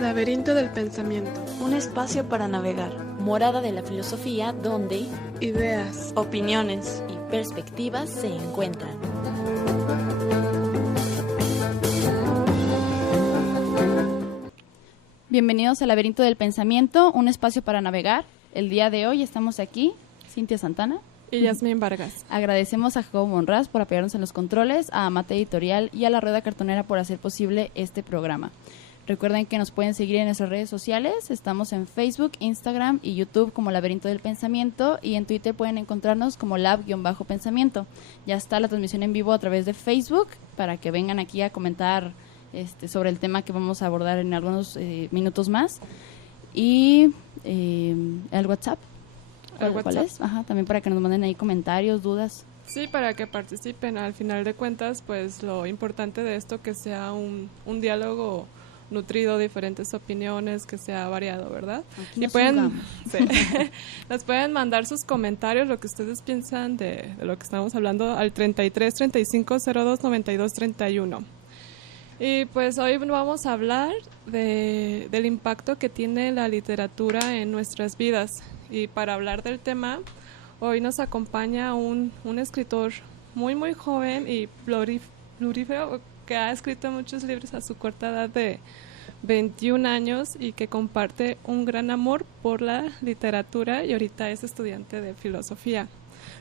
Laberinto del pensamiento. Un espacio para navegar. Morada de la filosofía donde ideas, opiniones y perspectivas se encuentran. Bienvenidos al Laberinto del Pensamiento, un espacio para navegar. El día de hoy estamos aquí, Cintia Santana y Yasmín Vargas. Agradecemos a Jacobo Monraz por apoyarnos en los controles, a Amate Editorial y a La Rueda Cartonera por hacer posible este programa. Recuerden que nos pueden seguir en nuestras redes sociales. Estamos en Facebook, Instagram y YouTube como Laberinto del Pensamiento, y en Twitter pueden encontrarnos como lab-pensamiento. Ya está la transmisión en vivo a través de Facebook para que vengan aquí a comentar sobre el tema que vamos a abordar en algunos minutos más. Y el WhatsApp. ¿Cuál es? Ajá, también para que nos manden ahí comentarios, dudas. Sí, para que participen. Al final de cuentas, pues lo importante de esto que sea un diálogo nutrido, diferentes opiniones, que sea variado, ¿verdad? Aquí y nos pueden mandar sus comentarios, lo que ustedes piensan de lo que estamos hablando, al 33 35 02 92 31. Y pues hoy vamos a hablar del impacto que tiene la literatura en nuestras vidas. Y para hablar del tema, hoy nos acompaña un escritor muy, muy joven y plurífero, que ha escrito muchos libros a su corta edad de 21 años y que comparte un gran amor por la literatura, y ahorita es estudiante de filosofía.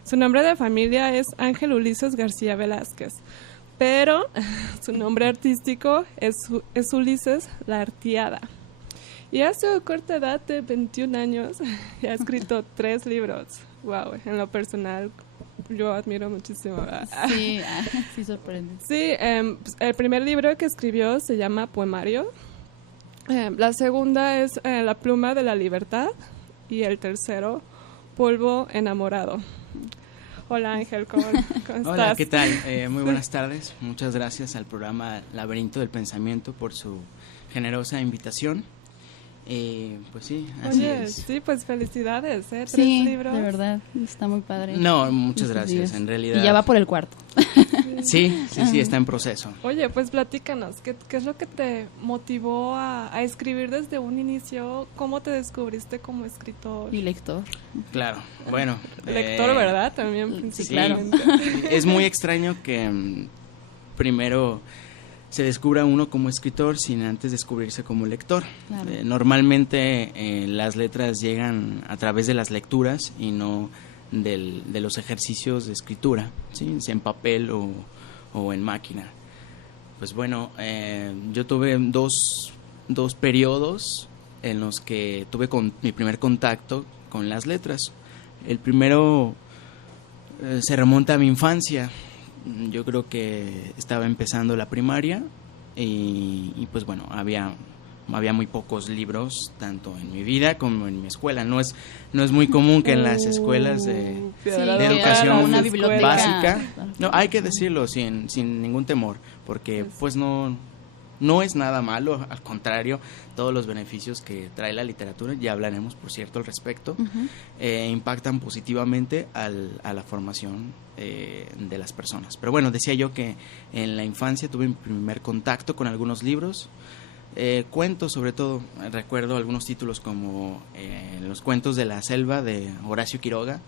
Su nombre de familia es Ángel Ulises García Velázquez, pero su nombre artístico es Ulises La Artiada. Y a su corta edad de 21 años ya ha escrito 3 libros. Wow, en lo personal yo admiro muchísimo. Sí, sí sorprende. Sí, el primer libro que escribió se llama Poemario. La segunda es La pluma de la libertad. Y el tercero, Polvo enamorado. Hola Ángel, ¿cómo estás? Hola, ¿qué tal? Muy buenas tardes. Muchas gracias al programa Laberinto del Pensamiento por su generosa invitación. Pues sí, así es. Sí, pues felicidades, 3 libros. De verdad, está muy padre. No, muchas gracias, en realidad. Y ya va por el 4. Sí, está en proceso. Oye, pues platícanos, ¿qué es lo que te motivó a escribir desde un inicio? ¿Cómo te descubriste como escritor? Y lector. Claro, bueno. Lector, ¿verdad? También. Sí, claro. Es muy extraño que primero se descubra uno como escritor sin antes descubrirse como lector. Claro. Normalmente las letras llegan a través de las lecturas y no de los ejercicios de escritura, ¿sí? Si en papel o en máquina. Pues bueno, yo tuve dos periodos en los que tuve mi primer contacto con las letras. El primero se remonta a mi infancia. Yo creo que estaba empezando la primaria y pues bueno, había muy pocos libros, tanto en mi vida como en mi escuela. No es muy común que en las escuelas de educación básica, no, hay que decirlo sin ningún temor, porque pues no es nada malo, al contrario, todos los beneficios que trae la literatura, ya hablaremos por cierto al respecto, impactan positivamente a la formación de las personas. Pero bueno, decía yo que en la infancia tuve mi primer contacto con algunos libros, cuentos sobre todo. Recuerdo algunos títulos como Los cuentos de la selva de Horacio Quiroga,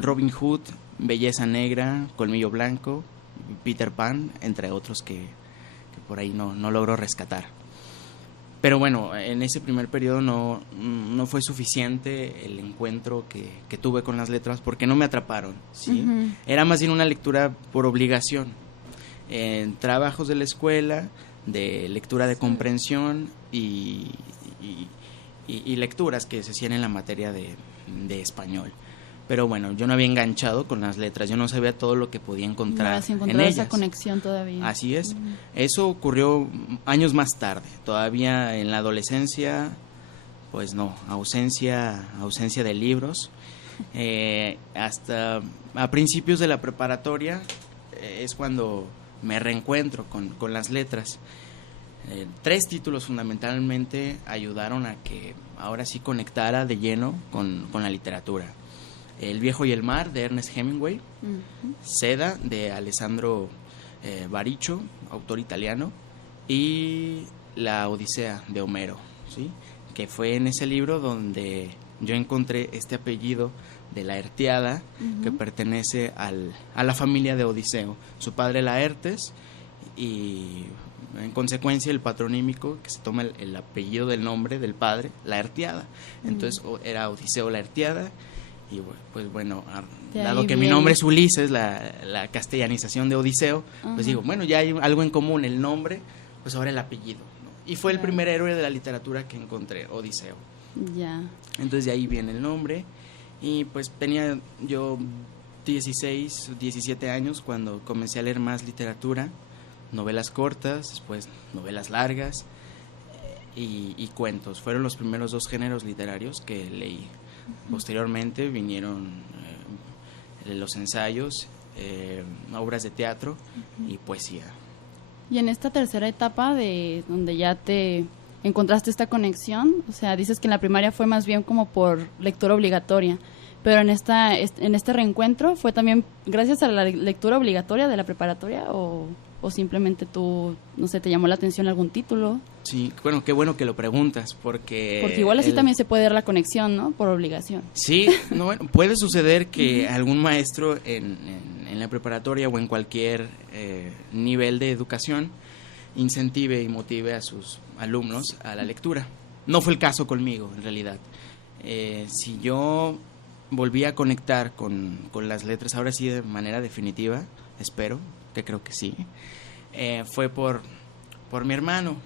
Robin Hood, Belleza Negra, Colmillo Blanco, Peter Pan, entre otros que por ahí no logro rescatar. Pero bueno, en ese primer periodo no fue suficiente el encuentro que tuve con las letras, porque no me atraparon, ¿sí? Uh-huh. Era más bien una lectura por obligación, en trabajos de la escuela, de lectura de comprensión y lecturas que se hacían en la materia de español. Pero bueno, yo no había enganchado con las letras, yo no sabía todo lo que podía encontrar en ellas. Esa conexión todavía. Así es. Eso ocurrió años más tarde, todavía en la adolescencia, pues no, ausencia de libros. Hasta a principios de la preparatoria es cuando me reencuentro con las letras. 3 títulos fundamentalmente ayudaron a que ahora sí conectara de lleno con la literatura. El viejo y el mar, de Ernest Hemingway, Seda, de Alessandro Baricho, autor italiano, y La Odisea, de Homero, ¿sí? Que fue en ese libro donde yo encontré este apellido de Laertiada, que pertenece a la familia de Odiseo. Su padre Laertes, y en consecuencia el patronímico, que se toma el apellido del nombre del padre, Laertiada. Entonces era Odiseo Laertiada, y pues bueno, dado que mi nombre es Ulises, la castellanización de Odiseo, pues digo, bueno, ya hay algo en común, el nombre, pues ahora el apellido, ¿no? Y fue el primer héroe de la literatura que encontré, Odiseo. Ya. Entonces de ahí viene el nombre, y pues tenía yo 16, 17 años cuando comencé a leer más literatura, novelas cortas, después novelas largas y cuentos. Fueron los primeros dos géneros literarios que leí. Posteriormente vinieron los ensayos, obras de teatro y poesía. Y en esta tercera etapa de donde ya te encontraste esta conexión, o sea, dices que en la primaria fue más bien como por lectura obligatoria, pero en este reencuentro fue también gracias a la lectura obligatoria de la preparatoria o simplemente tú, no sé, te llamó la atención algún título. Sí, bueno, qué bueno que lo preguntas, porque igual así también se puede dar la conexión, ¿no? Por obligación. Sí, no, bueno, puede suceder que algún maestro en la preparatoria o en cualquier nivel de educación incentive y motive a sus alumnos a la lectura. No fue el caso conmigo, en realidad. Si yo volví a conectar con las letras, ahora sí de manera definitiva, espero, que creo que sí, fue por mi hermano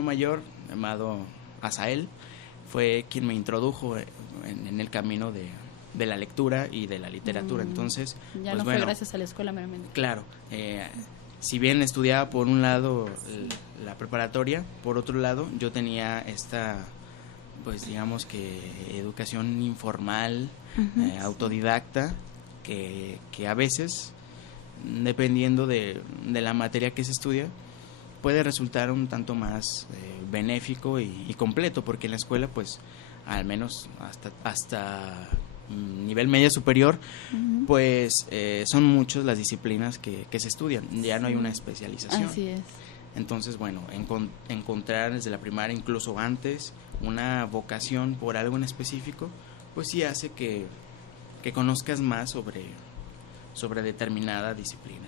mayor, llamado Asael, fue quien me introdujo en el camino de la lectura y de la literatura. Entonces, ya pues no bueno, fue gracias a la escuela meramente. Claro, si bien estudiaba por un lado la preparatoria, por otro lado yo tenía esta, pues digamos que educación informal, autodidacta, que a veces, dependiendo de la materia que se estudia, puede resultar un tanto más benéfico y completo, porque en la escuela, pues, al menos hasta nivel media superior, pues son muchas las disciplinas que se estudian, ya no hay una especialización. Así es. Entonces, bueno, encontrar desde la primaria, incluso antes, una vocación por algo en específico, pues sí hace que conozcas más sobre determinada disciplina.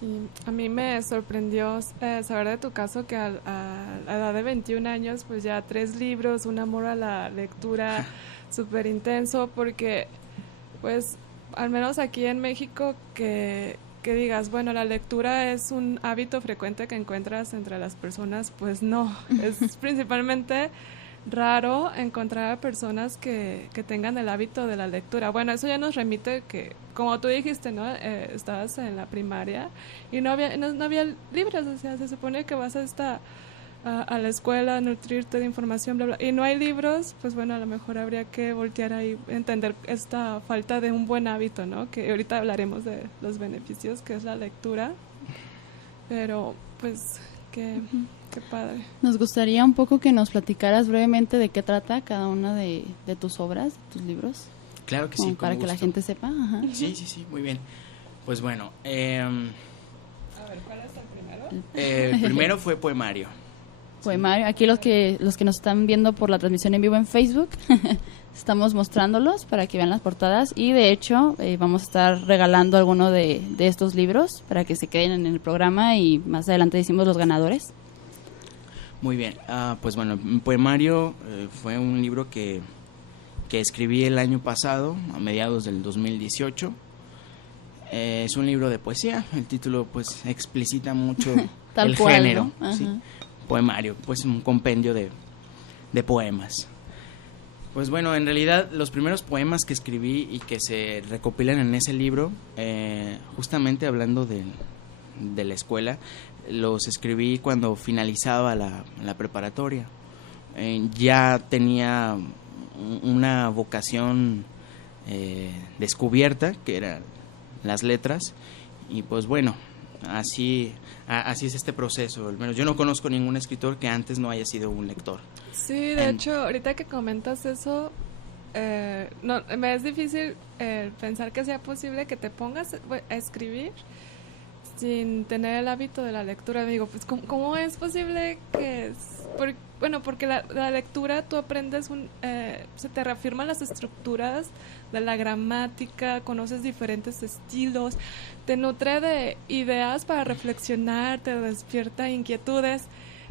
Sí, a mí me sorprendió saber de tu caso que a la edad de 21 años pues ya 3 libros, un amor a la lectura súper intenso, porque pues al menos aquí en México que digas, bueno, la lectura es un hábito frecuente que encuentras entre las personas, pues no, es principalmente raro encontrar a personas que tengan el hábito de la lectura. Bueno, eso ya nos remite que, como tú dijiste, ¿no? Estabas en la primaria y no había libros, o sea, se supone que vas a la escuela a nutrirte de información, bla, bla, y no hay libros, pues bueno, a lo mejor habría que voltear ahí, entender esta falta de un buen hábito, ¿no? Que ahorita hablaremos de los beneficios que es la lectura, pero pues qué padre. Nos gustaría un poco que nos platicaras brevemente de qué trata cada una de tus obras, tus libros. Claro que sí, para que gusto. La gente sepa. Ajá. Sí, muy bien. Pues bueno, a ver, ¿cuál es el primero? El primero fue Poemario. Poemario. Aquí los que nos están viendo por la transmisión en vivo en Facebook, estamos mostrándolos para que vean las portadas y de hecho vamos a estar regalando alguno de estos libros para que se queden en el programa y más adelante decimos los ganadores. Muy bien, pues bueno, Poemario fue un libro que escribí el año pasado, a mediados del 2018. Es un libro de poesía, el título pues explicita mucho el género, ¿no? ¿Sí? Poemario, pues un compendio de poemas. Pues bueno, en realidad los primeros poemas que escribí y que se recopilan en ese libro, justamente hablando de la escuela, los escribí cuando finalizaba la preparatoria. Ya tenía una vocación descubierta, que eran las letras, y pues bueno, así es este proceso. Al menos yo no conozco ningún escritor que antes no haya sido un lector. Sí, de hecho, ahorita que comentas eso, no, me es difícil pensar que sea posible que te pongas a escribir sin tener el hábito de la lectura. Digo, pues ¿cómo es posible que porque la lectura tú aprendes se te reafirman las estructuras de la gramática, conoces diferentes estilos, te nutre de ideas para reflexionar, te despierta inquietudes.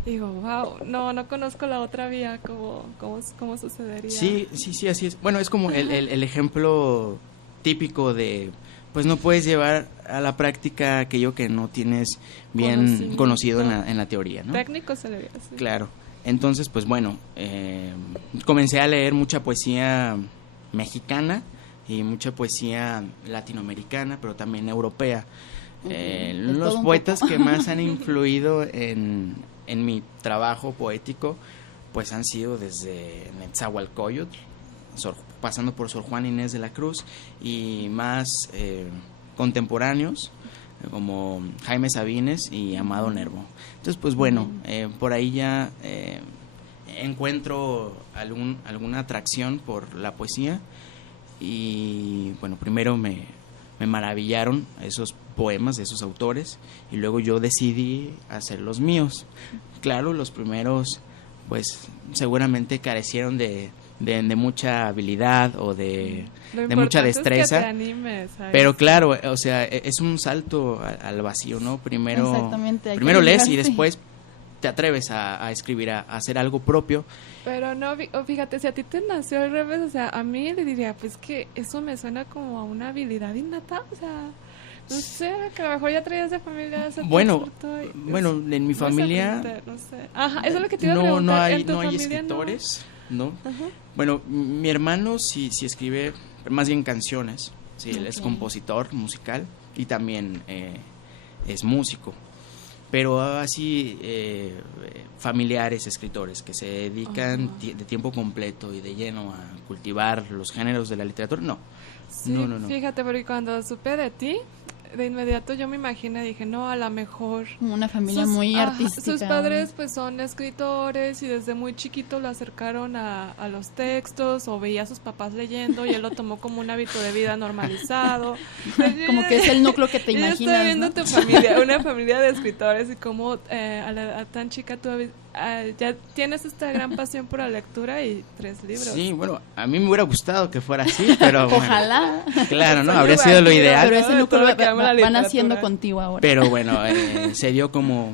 Digo, wow, no conozco la otra vía, ¿cómo sucedería? Sí, así es. Bueno, es como el ejemplo típico de, pues no puedes llevar a la práctica aquello que no tienes bien conocido en la teoría, ¿no? Técnico se le diría, sí. Claro. Entonces, pues bueno, comencé a leer mucha poesía mexicana y mucha poesía latinoamericana, pero también europea. Los poetas que más han influido en mi trabajo poético, pues han sido desde Netzahualcóyotl, pasando por Sor Juana Inés de la Cruz, y más contemporáneos como Jaime Sabines y Amado Nervo. Entonces, pues bueno, por ahí ya encuentro alguna atracción por la poesía, y bueno, primero me maravillaron esos poemas de esos autores, y luego yo decidí hacer los míos. Claro, los primeros pues seguramente carecieron de mucha habilidad o de mucha destreza, es que te animes, pero claro, o sea, es un salto al vacío, ¿no? Primero lees y después te atreves a escribir, a hacer algo propio. Pero no, fíjate, si a ti te nació al revés, o sea, a mí le diría, pues que eso me suena como a una habilidad innata, o sea, no sé, que a lo mejor ya traías de familia ese bueno, en mi familia no sé. Ajá, eso es lo que te iba a preguntar. No hay escritores, ¿no? Ajá. Bueno, mi hermano sí escribe más bien canciones, sí, él es compositor musical y también es músico. Pero así familiares escritores que se dedican de tiempo completo y de lleno a cultivar los géneros de la literatura, no. Sí, no. Fíjate, porque cuando supe de ti, de inmediato yo me imaginé, dije, no, a lo mejor una familia muy artística. Sus padres pues son escritores y desde muy chiquito lo acercaron a los textos, o veía a sus papás leyendo y él lo tomó como un hábito de vida normalizado. Como que es el núcleo que te imaginas. Yo estoy viendo tu familia, una familia de escritores, y cómo a la edad tan chica tú ya tienes esta gran pasión por la lectura y 3 libros. Sí, bueno, a mí me hubiera gustado que fuera así, pero ojalá. Bueno, claro, ¿no? Habría sido lo ideal. Pero ese núcleo van haciendo contigo ahora. Pero bueno, se dio como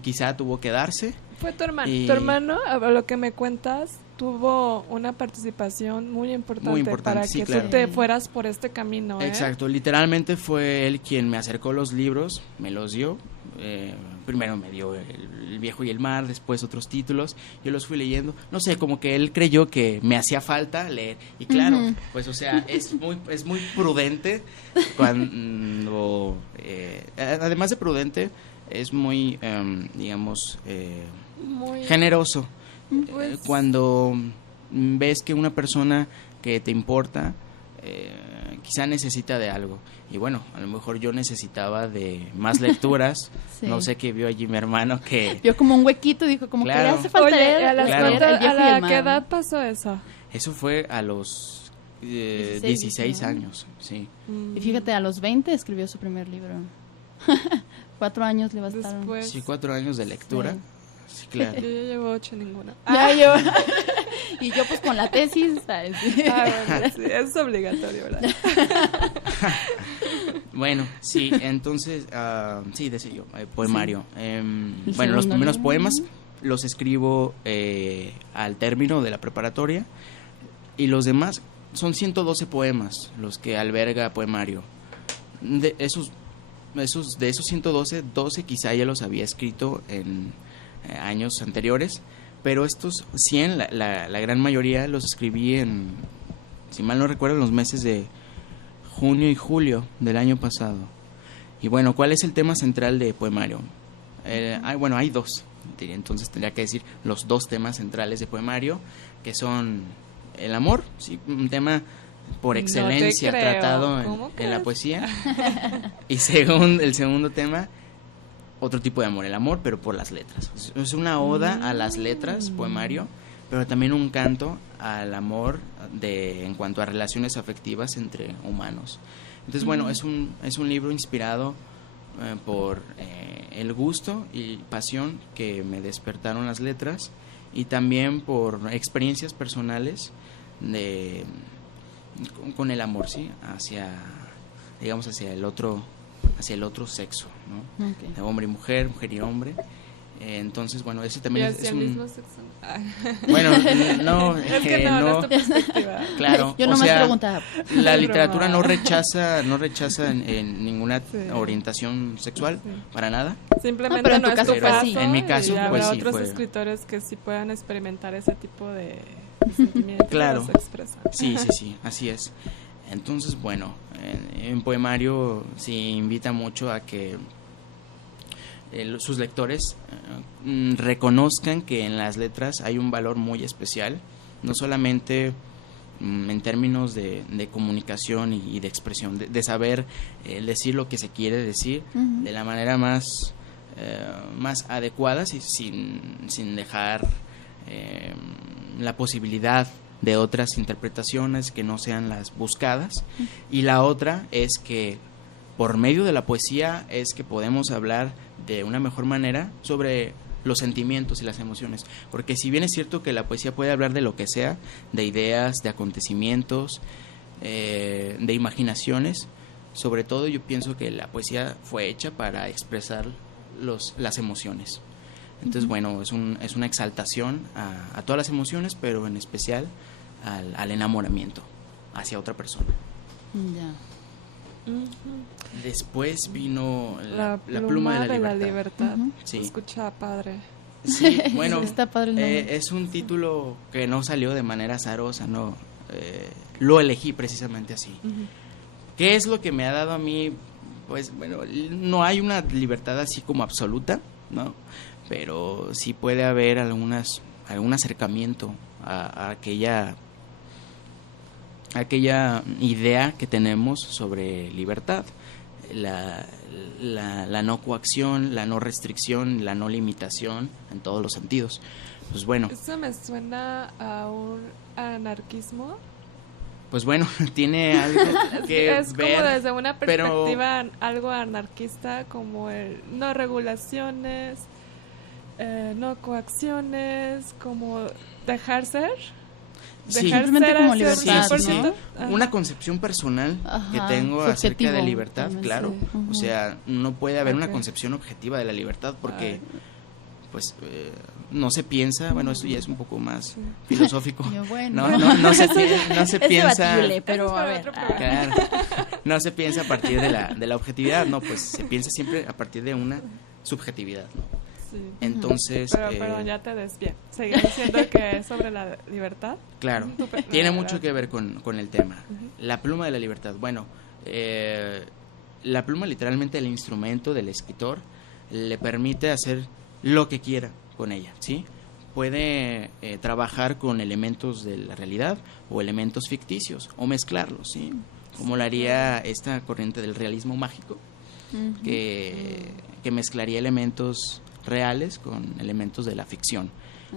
quizá tuvo que darse. Fue tu hermano. Tu hermano, a lo que me cuentas, tuvo una participación muy importante para que tú te fueras por este camino. Exacto, literalmente fue él quien me acercó los libros, me los dio. Primero me dio El Viejo y el Mar, después otros títulos, yo los fui leyendo, no sé, como que él creyó que me hacía falta leer, y claro, pues o sea, es muy prudente cuando, además de prudente, es muy, digamos, muy generoso, pues, cuando ves que una persona que te importa, quizá necesita de algo, y bueno, a lo mejor yo necesitaba de más lecturas. Sí. No sé qué vio allí mi hermano, que vio como un huequito, dijo como que le hace falta leer. ¿A qué edad pasó eso? Eso fue a los 16 años, sí. Y fíjate, a los 20 escribió su primer libro. 4 años le bastaron. Después. Sí, 4 años de lectura. Sí, claro. Yo ya llevo 8 ninguna. Y yo pues con la tesis, ¿sabes? Bueno, sí, es obligatorio, ¿verdad? Bueno, sí, entonces, sí, decía yo, poemario. Sí. Bueno, los primeros poemas los escribo al término de la preparatoria, y los demás son 112 poemas los que alberga poemario. De esos 112, 12 quizá ya los había escrito en años anteriores, pero estos 100, la gran mayoría los escribí si mal no recuerdo, en los meses de junio y julio del año pasado. Y bueno, ¿cuál es el tema central de poemario? Hay 2, entonces tendría que decir los 2 temas centrales de poemario, que son el amor, sí, un tema por excelencia tratado en la poesía, y el segundo tema, otro tipo de amor, el amor pero por las letras. Es una oda a las letras, poemario, pero también un canto al amor en cuanto a relaciones afectivas entre humanos. Entonces, bueno, es un libro inspirado por el gusto y pasión que me despertaron las letras, y también por experiencias personales con el amor, ¿sí? Hacia el otro sexo, ¿no? Okay. De hombre y mujer, mujer y hombre. Entonces, bueno, ese también es un... el mismo sexo. Bueno, no, Es que no es tu perspectiva. claro. Yo nomás preguntaba. La literatura no rechaza en ninguna orientación sexual, para nada. Simplemente pero en no tu es caso tu fue caso. así. En mi caso, y habrá pues sí, otros fue. escritores que sí puedan experimentar ese tipo de sentimientos. Claro. Y los expresan. Sí, así es. Entonces, bueno, en poemario sí invita mucho a que sus lectores reconozcan que en las letras hay un valor muy especial, no solamente en términos de comunicación y de expresión, de saber decir lo que se quiere decir de la manera más adecuada, sin dejar la posibilidad de otras interpretaciones que no sean las buscadas. Y la otra es que por medio de la poesía es que podemos hablar de una mejor manera sobre los sentimientos y las emociones, porque si bien es cierto que la poesía puede hablar de lo que sea, de ideas, de acontecimientos, de imaginaciones, sobre todo yo pienso que la poesía fue hecha para expresar las emociones. Entonces, bueno, es una exaltación a todas las emociones, pero en especial al enamoramiento hacia otra persona. Ya. Después vino La pluma de la libertad. Sí. Se escucha padre. Sí, bueno, Está padre el nombre. es un título que no salió de manera azarosa, no, lo elegí precisamente así. ¿Qué es lo que me ha dado a mí? Pues bueno, no hay una libertad así como absoluta, ¿no? Pero sí puede haber algún acercamiento a aquella idea que tenemos sobre libertad, la no coacción, la no restricción, la no limitación en todos los sentidos. Pues bueno. Eso me suena a un anarquismo. Pues bueno, tiene algo que es ver, como desde una perspectiva pero algo anarquista, como el no regulaciones, no coacciones, como dejar ser. Sí, simplemente como ser libertad, sí. ¿no? Una concepción personal que Ajá, tengo acerca de libertad, también, claro. sí. O sea, no puede haber una Ok. concepción objetiva de la libertad porque, pues, no se piensa, bueno, eso ya es un poco más filosófico. Yo, bueno. No se Es piensa. debatible, pero Eso es a para ver. otro programa. Claro, no se piensa a partir de la objetividad, no, pues se piensa siempre a partir de una subjetividad, ¿no? Sí. Entonces, Pero perdón, ya te desvié. Seguí diciendo que es sobre la libertad. claro, tiene mucho que ver con el tema. La pluma de la libertad. Bueno, la pluma, literalmente el instrumento del escritor, le permite hacer lo que quiera con ella, ¿sí? Puede trabajar con elementos de la realidad o elementos ficticios o mezclarlos, ¿sí? Como lo haría esta corriente del realismo mágico, que mezclaría elementos reales con elementos de la ficción.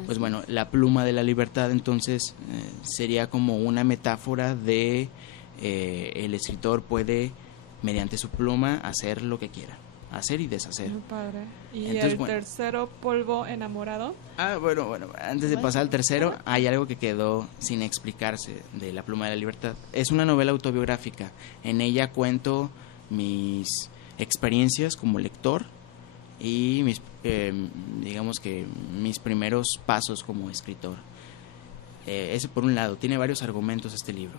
Pues bueno, la pluma de la libertad entonces sería como una metáfora de el escritor puede mediante su pluma hacer lo que quiera, hacer y deshacer. Muy padre. Y Entonces, el bueno. tercero, polvo enamorado. Bueno, antes de pasar al tercero, hay algo que quedó sin explicarse de La pluma de la libertad. Es una novela autobiográfica. En ella cuento mis experiencias como lector y digamos que mis primeros pasos como escritor. Ese por un lado. Tiene varios argumentos este libro.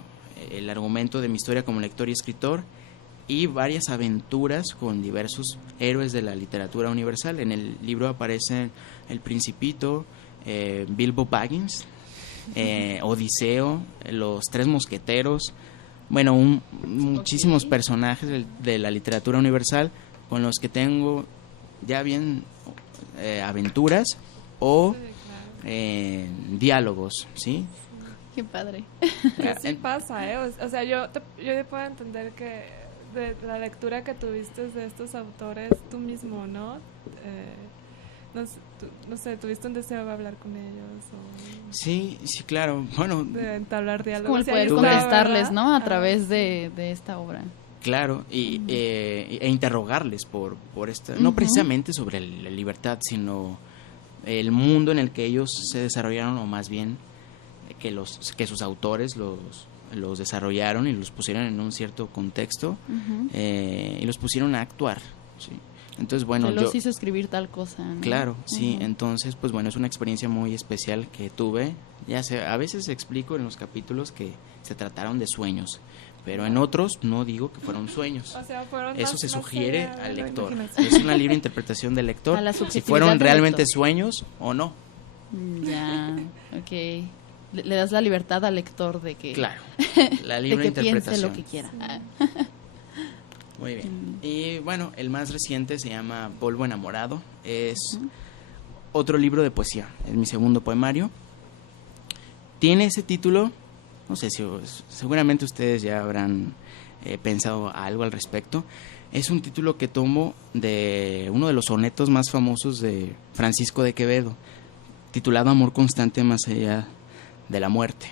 El argumento de mi historia como lector y escritor, y varias aventuras con diversos héroes de la literatura universal. En el libro aparecen El Principito, Bilbo Baggins, Odiseo, los Tres Mosqueteros, bueno, muchísimos personajes de la literatura universal con los que tengo ya bien aventuras o diálogos, ¿sí? Qué padre. Que sí pasa, ¿eh? O sea, yo puedo entender que de la lectura que tuviste de estos autores, tú mismo, ¿no? no sé, ¿tuviste un deseo de hablar con ellos? Sí, claro. Bueno, de entablar diálogo. Como el poder contestarles, ¿no? A través de esta obra. Claro, e interrogarles por esta, no precisamente sobre la libertad, sino el mundo en el que ellos se desarrollaron, o más bien que sus autores los desarrollaron y los pusieron en un cierto contexto, y los pusieron a actuar, ¿sí? Entonces, bueno, que los hizo escribir tal cosa, ¿no? Claro, sí. Entonces, pues bueno, es una experiencia muy especial que tuve. Ya sé, a veces explico en los capítulos que se trataron de sueños, pero en otros no digo que fueron sueños. O sea, eso se sugiere al lector. Es una libre interpretación del lector, si fueron del realmente lector. Sueños o no. Ya, ok. Le das la libertad al lector de que... Claro, la libre de que interpretación. piense lo que quiera. Muy bien. Y bueno, el más reciente se llama Polvo enamorado. Es otro libro de poesía. Es mi segundo poemario. Tiene ese título, no sé si seguramente ustedes ya habrán pensado algo al respecto. Es un título que tomo de uno de los sonetos más famosos de Francisco de Quevedo, titulado Amor constante más allá de la muerte.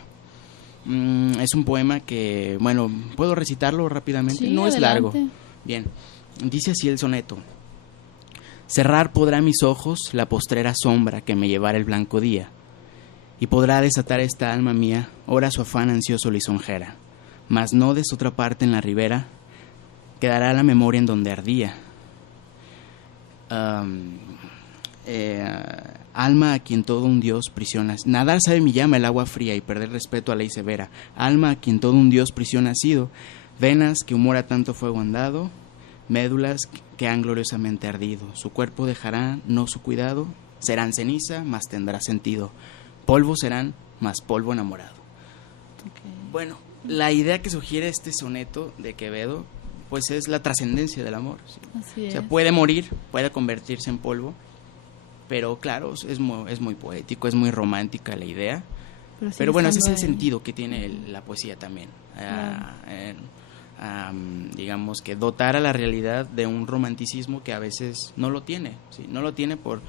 Es un poema que, bueno, ¿puedo recitarlo rápidamente? Sí, no adelante. Es largo. Bien, dice así el soneto. Cerrar podrá mis ojos la postrera sombra que me llevara el blanco día, y podrá desatar esta alma mía, ora su afán ansioso lisonjera, mas no des otra parte en la ribera, quedará la memoria en donde ardía. Alma a quien todo un dios prisiona, nadar sabe mi llama el agua fría y perder respeto a ley severa. Alma a quien todo un dios prisión ha sido, venas que humor a tanto fuego han dado, médulas que han gloriosamente ardido. Su cuerpo dejará, no su cuidado, serán ceniza, mas tendrá sentido. Polvo serán, mas polvo enamorado. Okay. Bueno, la idea que sugiere este soneto de Quevedo, pues es la trascendencia del amor. ¿Sí? Así o sea, es. puede morir, puede convertirse en polvo, pero claro, es muy poético, es muy romántica la idea. Pero bueno, ese es el sentido que tiene la poesía también. Digamos que dotar a la realidad de un romanticismo que a veces no lo tiene, ¿sí? No lo tiene por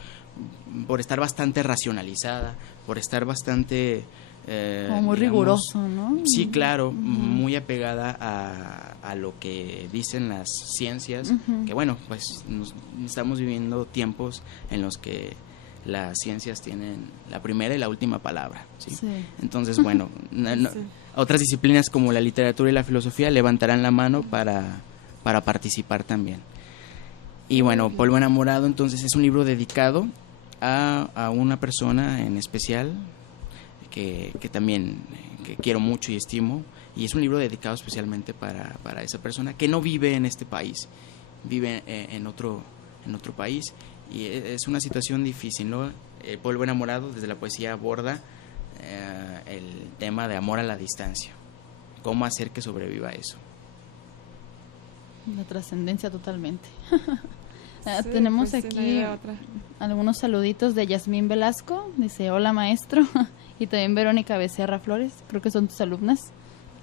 estar bastante racionalizada, por estar bastante... como muy riguroso, ¿no? Sí, claro, muy apegada a lo que dicen las ciencias, que bueno, pues estamos viviendo tiempos en los que las ciencias tienen la primera y la última palabra, ¿sí? Sí. Entonces, bueno, otras disciplinas como la literatura y la filosofía levantarán la mano para participar también. Y bueno, Polvo enamorado, entonces, es un libro dedicado a una persona en especial que también que quiero mucho y estimo, y es un libro dedicado especialmente para esa persona que no vive en este país, vive en otro país, y es una situación difícil, ¿no? Polvo enamorado desde la poesía aborda el tema de amor a la distancia, cómo hacer que sobreviva eso. La trascendencia totalmente. Sí, tenemos pues, aquí algunos saluditos de Yasmín Velasco, dice hola maestro, y también Verónica Becerra Flores, creo que son tus alumnas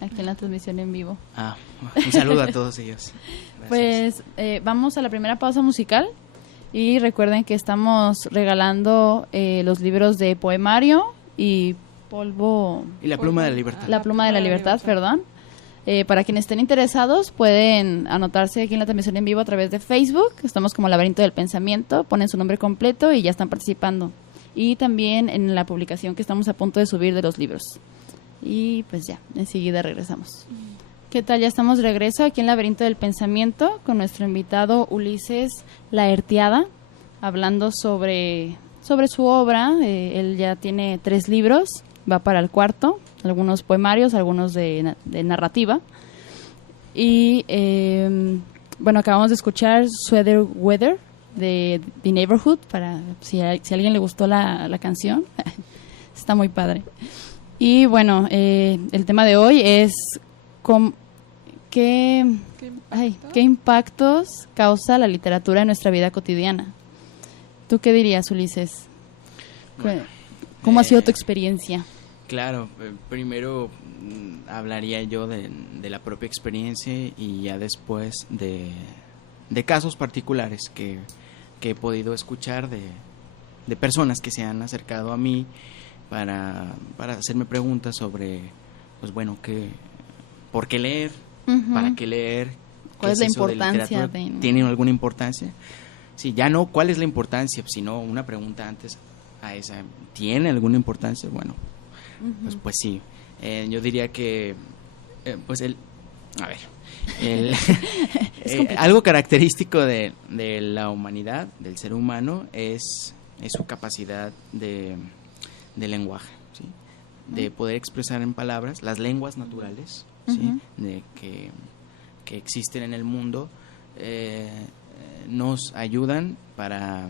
aquí en la transmisión en vivo. Un saludo a todos ellos. Pues vamos a la primera pausa musical y recuerden que estamos regalando los libros de poemario y polvo... Y la pluma de la libertad. La pluma de la libertad, perdón. Para quienes estén interesados pueden anotarse aquí en la transmisión en vivo a través de Facebook, estamos como Laberinto del Pensamiento, ponen su nombre completo y ya están participando, y también en la publicación que estamos a punto de subir de los libros. Y pues ya, enseguida regresamos. ¿Qué tal? Ya estamos de regreso aquí en Laberinto del Pensamiento con nuestro invitado Ulises Laertiada, hablando sobre su obra. Él ya tiene 3 libros, va para el 4, algunos poemarios, algunos de narrativa. Y bueno, acabamos de escuchar Sweater Weather de The Neighborhood, para si a alguien le gustó la canción. Está muy padre. Y bueno, el tema de hoy es ¿qué impactos causa la literatura en nuestra vida cotidiana? ¿Tú qué dirías, Ulises? Bueno, ¿cómo ha sido tu experiencia? Claro, primero hablaría yo de la propia experiencia y ya después de casos particulares que he podido escuchar de personas que se han acercado a mí para hacerme preguntas sobre, pues bueno, ¿por qué leer? ¿Para qué leer? ¿Cuál es la eso de importancia? ¿Tiene alguna importancia? Sí, ya no cuál es la importancia, sino una pregunta antes a esa, ¿tiene alguna importancia? Bueno, pues sí, yo diría que, algo característico de la humanidad, del ser humano, es su capacidad de lenguaje, ¿sí? De poder expresar en palabras las lenguas naturales, ¿sí? De que existen en el mundo, nos ayudan para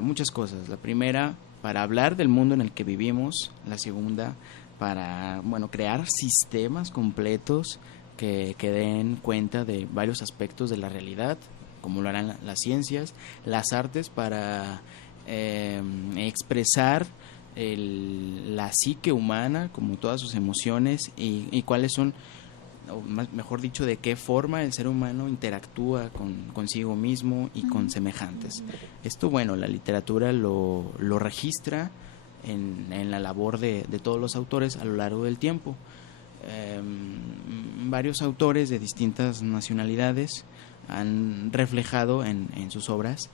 muchas cosas. La primera, para hablar del mundo en el que vivimos. La segunda, para crear sistemas completos que den cuenta de varios aspectos de la realidad, como lo harán las ciencias, las artes, para expresar la psique humana, como todas sus emociones, y cuáles son, o mejor dicho, de qué forma el ser humano interactúa consigo mismo y con semejantes. Esto, la literatura lo registra en la labor de todos los autores a lo largo del tiempo. Varios autores de distintas nacionalidades han reflejado en sus obras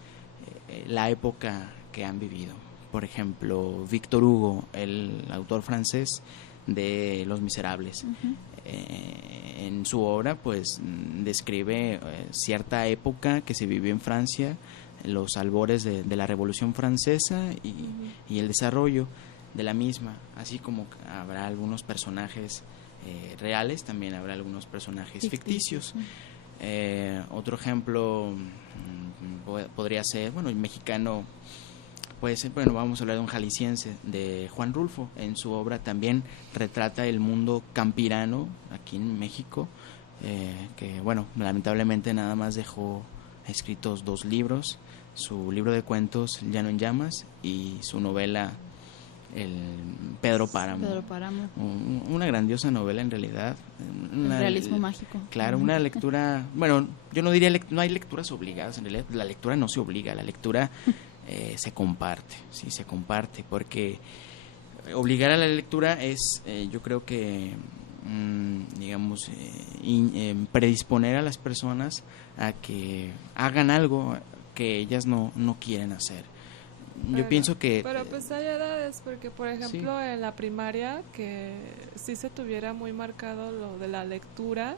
la época que han vivido. Por ejemplo, Víctor Hugo, el autor francés de Los Miserables, en su obra pues describe cierta época que se vivió en Francia, los albores de la Revolución Francesa y el desarrollo de la misma. Así como habrá algunos personajes reales, también habrá algunos personajes ficticios. Otro ejemplo podría ser, el mexicano puede ser, vamos a hablar de un jalisciense, de Juan Rulfo. En su obra también retrata el mundo campirano aquí en México, que lamentablemente nada más dejó escritos 2 libros: su libro de cuentos El Llano en Llamas y su novela El Pedro Páramo. Una grandiosa novela, en realidad. El realismo mágico. Claro, una lectura, yo no diría, no hay lecturas obligadas, en realidad la lectura no se obliga, la lectura se comparte, sí, se comparte, porque obligar a la lectura es, yo creo que, predisponer a las personas a que hagan algo que ellas no quieren hacer. Yo pienso que... Pero pues hay edades, porque por ejemplo en la primaria, que sí se tuviera muy marcado lo de la lectura,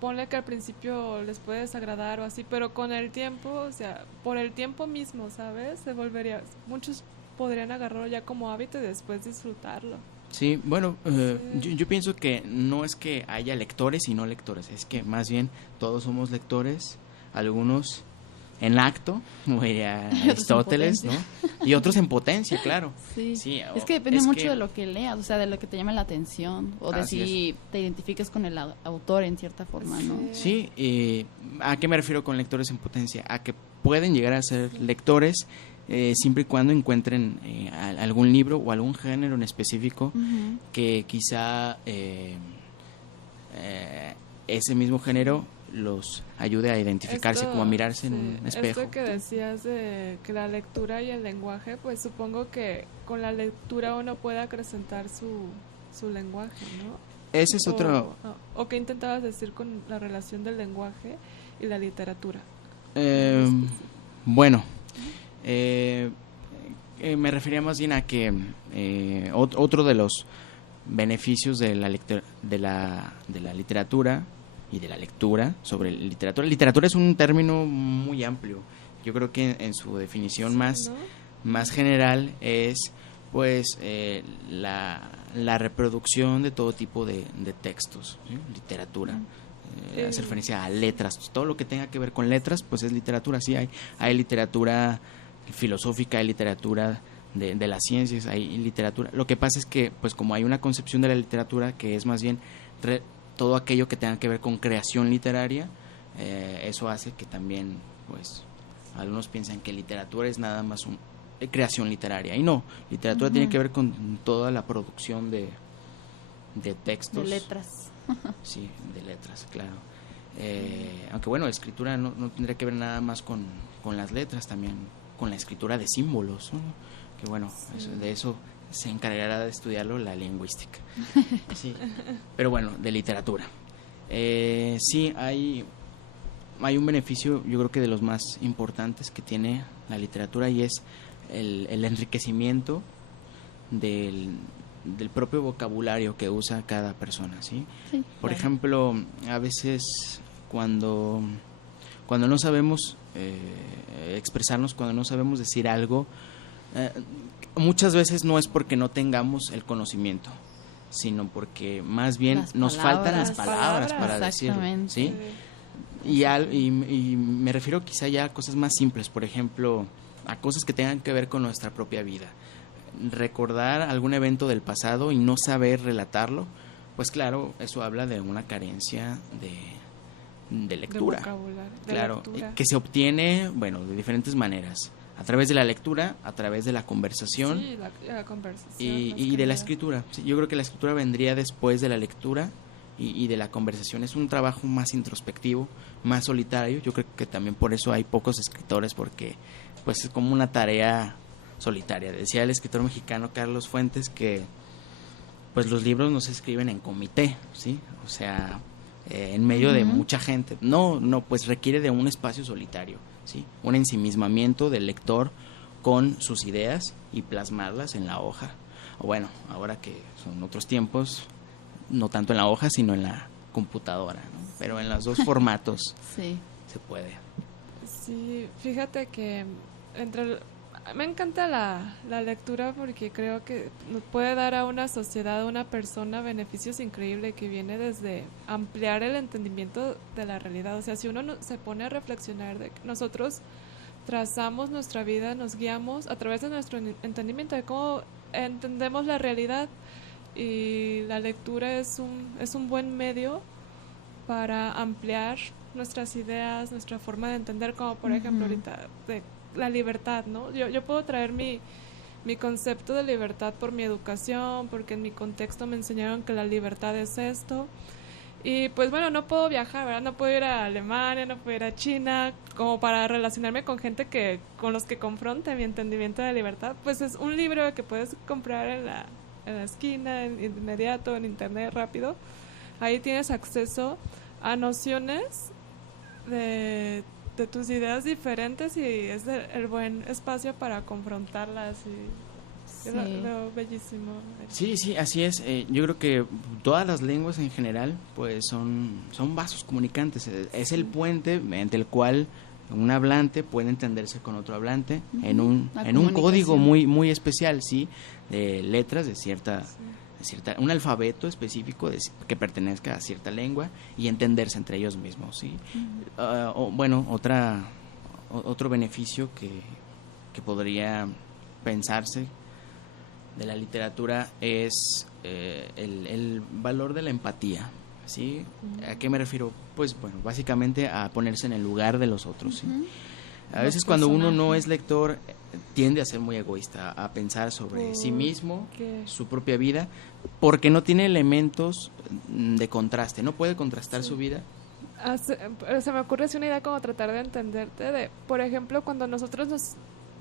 ponle que al principio les puede desagradar o así, pero con el tiempo, o sea, por el tiempo mismo, ¿sabes? Se volvería, muchos podrían agarrarlo ya como hábito y después disfrutarlo. Sí, yo pienso que no es que haya lectores y no lectores, es que más bien todos somos lectores, algunos en acto, como diría Aristóteles, ¿no? Y otros en potencia, claro. Sí, es que depende mucho de lo que leas, o sea, de lo que te llame la atención, o de si te identificas con el autor en cierta forma, ¿no? Sí, ¿a qué me refiero con lectores en potencia? A que pueden llegar a ser lectores siempre y cuando encuentren algún libro o algún género en específico que quizá ese mismo género los ayude a identificarse, como a mirarse en un espejo. Esto que decías de que la lectura y el lenguaje, pues supongo que con la lectura uno puede acrecentar su lenguaje, ¿no? Ese es otro... ¿O qué intentabas decir con la relación del lenguaje y la literatura? Me refería más bien a que otro de los beneficios de la literatura y de la lectura sobre literatura. Literatura es un término muy amplio. Yo creo que en su definición más general es pues la reproducción de todo tipo de textos, ¿sí? Literatura. Hace referencia a letras. Todo lo que tenga que ver con letras pues es literatura. Sí, hay literatura filosófica, hay literatura de las ciencias, hay literatura. Lo que pasa es que pues como hay una concepción de la literatura que es más bien todo aquello que tenga que ver con creación literaria, eso hace que también pues algunos piensan que literatura es nada más creación literaria, y no, literatura tiene que ver con toda la producción de textos, de letras. Sí, de letras, claro. Aunque escritura no tendría que ver nada más con las letras, también con la escritura de símbolos, ¿no? Que bueno, de eso se encargará de estudiarlo la lingüística. Sí. Pero bueno, de literatura. Sí, hay un beneficio, yo creo que de los más importantes que tiene la literatura, y es el enriquecimiento del propio vocabulario que usa cada persona, ¿sí? Sí, Por claro. ejemplo, a veces cuando no sabemos expresarnos, cuando no sabemos decir algo, muchas veces no es porque no tengamos el conocimiento, sino porque más bien Las nos faltan las palabras. palabras para decirlo, Exactamente. ¿sí? Y me refiero quizá ya a cosas más simples, por ejemplo, a cosas que tengan que ver con nuestra propia vida. Recordar algún evento del pasado y no saber relatarlo, pues claro, eso habla de una carencia de lectura. De vocabulario, de Claro, lectura. que se obtiene, bueno, de diferentes maneras. A través de la lectura, a través de la conversación Sí, la conversación. y más de que la nada. escritura. Sí, yo creo que la escritura vendría después de la lectura y de la conversación. Es un trabajo más introspectivo, más solitario. Yo creo que también por eso hay pocos escritores, porque pues es como una tarea solitaria. Decía el escritor mexicano Carlos Fuentes que pues los libros no se escriben en comité, ¿sí? O sea, en medio de mucha gente. No, pues requiere de un espacio solitario, ¿sí? Un ensimismamiento del lector con sus ideas y plasmarlas en la hoja. O bueno, ahora que son otros tiempos, no tanto en la hoja, sino en la computadora, ¿no? Pero en los dos formatos Sí. se puede. Sí, fíjate que me encanta la lectura porque creo que nos puede dar a una sociedad, a una persona, beneficios increíbles que viene desde ampliar el entendimiento de la realidad. O sea, si uno se pone a reflexionar de que nosotros trazamos nuestra vida, nos guiamos a través de nuestro entendimiento de cómo entendemos la realidad, y la lectura es un buen medio para ampliar nuestras ideas, nuestra forma de entender, como por ejemplo ahorita de la libertad, ¿no? Yo puedo traer mi concepto de libertad por mi educación, porque en mi contexto me enseñaron que la libertad es esto, y pues bueno, no puedo viajar, ¿verdad? No puedo ir a Alemania, no puedo ir a China, como para relacionarme con gente con los que confronte mi entendimiento de libertad. Pues es un libro que puedes comprar en la esquina, inmediato, en internet, rápido. Ahí tienes acceso a nociones de tus ideas diferentes, y es el buen espacio para confrontarlas, y Sí. lo bellísimo. Sí, así es. Yo creo que todas las lenguas en general pues son vasos comunicantes. Es el puente mediante el cual un hablante puede entenderse con otro hablante en un código muy muy especial, sí, de letras de cierta un alfabeto específico que pertenezca a cierta lengua, y entenderse entre ellos mismos, sí. Bueno, otro beneficio que podría pensarse de la literatura es el valor de la empatía, ¿sí? ¿A qué me refiero? Pues bueno, básicamente a ponerse en el lugar de los otros, ¿sí? A veces Los cuando uno no personajes. es lector tiende a ser muy egoísta, a pensar sobre sí mismo, su propia vida, porque no tiene elementos de contraste, no puede contrastar su vida. Se me ocurre así una idea, como tratar de entenderte de, por ejemplo, cuando nosotros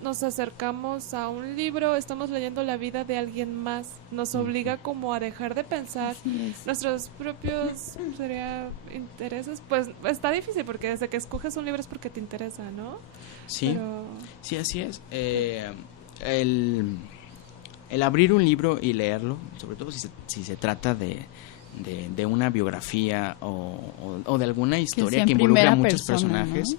nos acercamos a un libro, estamos leyendo la vida de alguien más, nos obliga como a dejar de pensar Así es. nuestros propios intereses. Pues está difícil, porque desde que escoges un libro es porque te interesa, ¿no? Sí, Pero sí, así es. El abrir un libro y leerlo, sobre todo si se trata de una biografía o de alguna historia sea que en involucra a primera muchos persona, personajes.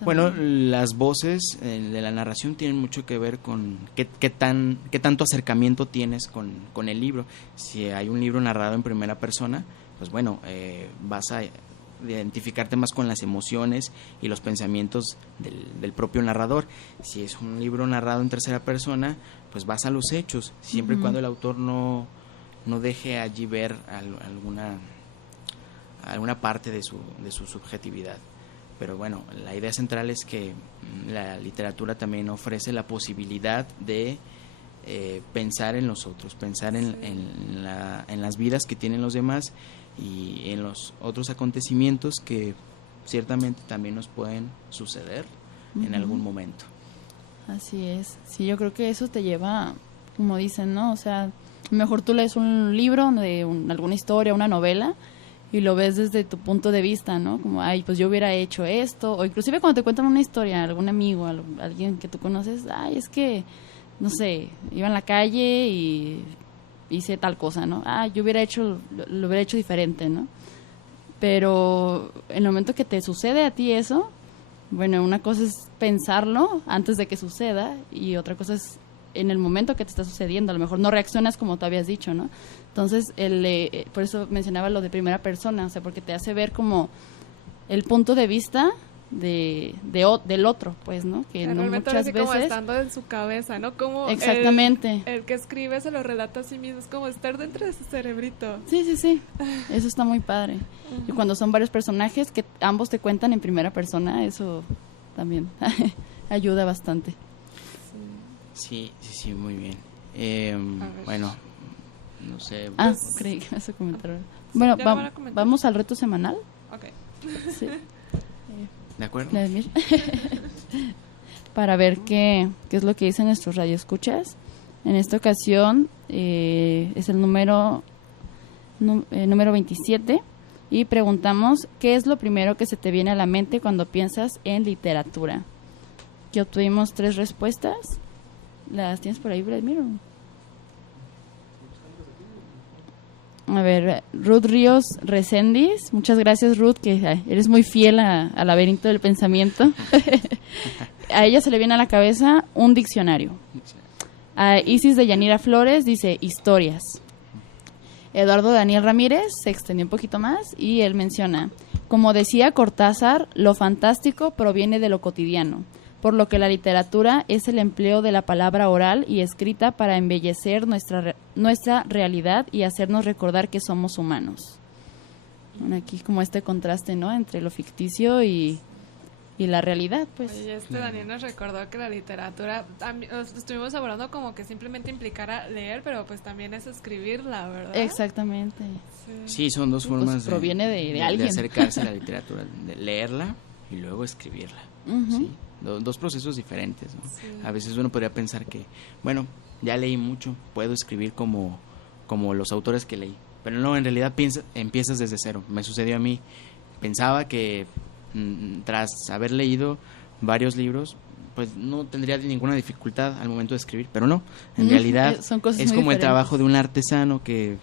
¿no? Bueno, las voces de la narración tienen mucho que ver con qué tanto acercamiento tienes con el libro. Si hay un libro narrado en primera persona, pues bueno, vas a identificarte más con las emociones y los pensamientos del propio narrador. Si es un libro narrado en tercera persona, pues vas a los hechos, siempre y cuando el autor no deje allí ver alguna parte de su subjetividad. Pero bueno, la idea central es que la literatura también ofrece la posibilidad de pensar en los otros, pensar en las vidas que tienen los demás y en los otros acontecimientos que ciertamente también nos pueden suceder en algún momento. Así es. Sí, yo creo que eso te lleva, como dicen, ¿no? O sea, mejor tú lees un libro de alguna historia, una novela, y lo ves desde tu punto de vista, ¿no? Como, ay, pues yo hubiera hecho esto, o inclusive cuando te cuentan una historia, algún amigo, alguien que tú conoces, ay, es que, no sé, iba en la calle y hice tal cosa, ¿no? Ah, yo hubiera hecho, lo hubiera hecho diferente, ¿no? Pero en el momento que te sucede a ti eso, bueno, una cosa es pensarlo antes de que suceda y otra cosa es en el momento que te está sucediendo. A lo mejor no reaccionas como tú habías dicho, ¿no? Entonces, por eso mencionaba lo de primera persona, o sea, porque te hace ver como el punto de vista del otro, pues, ¿no? Que no realmente muchas así veces... como estando en su cabeza, ¿no? Como exactamente. El que escribe se lo relata a sí mismo, es como estar dentro de su cerebrito. Sí, sí, sí. Eso está muy padre. Y cuando son varios personajes que ambos te cuentan en primera persona, eso también ayuda bastante. Sí, muy bien. Bueno, no sé. Creí que me vas a comentar. Bueno, vamos al reto semanal. Ok. Sí. ¿De acuerdo? Vladimir. Para ver qué es lo que dicen nuestros radioescuchas. En esta ocasión es el número 27 y preguntamos ¿qué es lo primero que se te viene a la mente cuando piensas en literatura? Que obtuvimos 3 respuestas. ¿Las tienes por ahí, Vladimir? A ver, Ruth Ríos Recendis. Muchas gracias, Ruth, que eres muy fiel al laberinto del pensamiento. A ella se le viene a la cabeza un diccionario. A Isis de Yanira Flores dice historias. Eduardo Daniel Ramírez se extendió un poquito más y él menciona, como decía Cortázar, lo fantástico proviene de lo cotidiano, por lo que la literatura es el empleo de la palabra oral y escrita para embellecer nuestra realidad y hacernos recordar que somos humanos. Bueno, aquí como este contraste, ¿no?, entre lo ficticio y la realidad, pues. Oye, Daniel nos recordó que la literatura, estuvimos hablando como que simplemente implicara leer, pero pues también es escribirla, ¿verdad? Exactamente. Sí, son dos formas pues proviene de alguien. De acercarse a la literatura, de leerla y luego escribirla. ¿Sí? Dos procesos diferentes, ¿no? Sí. A veces uno podría pensar que, bueno, ya leí mucho, puedo escribir como los autores que leí, pero no, en realidad empiezas desde cero. Me sucedió a mí, pensaba que tras haber leído varios libros, pues no tendría ninguna dificultad al momento de escribir, pero no, en realidad son cosas es muy como diferentes. El trabajo de un artesano que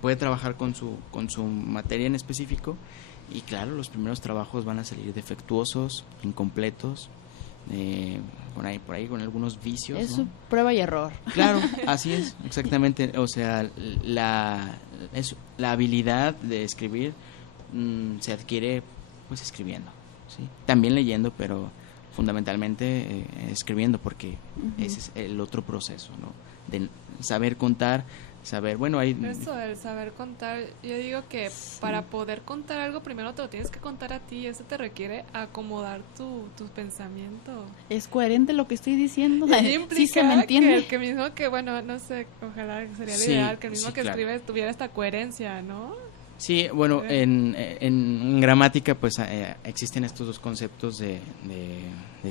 puede trabajar con su materia en específico, y claro, los primeros trabajos van a salir defectuosos, incompletos, por ahí con algunos vicios, es ¿no? Prueba y error. Claro, así es, exactamente. O sea, la habilidad de escribir se adquiere pues escribiendo, ¿sí? También leyendo, pero fundamentalmente escribiendo, porque ese es el otro proceso, ¿no? De saber contar, saber, bueno, hay... Eso del saber contar, yo digo que para poder contar algo, primero te lo tienes que contar a ti, eso te requiere acomodar tu pensamiento. ¿Es coherente lo que estoy diciendo? Implica sí se me entiende. que mismo que, bueno, no sé, ojalá sería lo ideal, que el mismo que claro. escribe tuviera esta coherencia, ¿no? Sí, bueno, en gramática pues existen estos dos conceptos de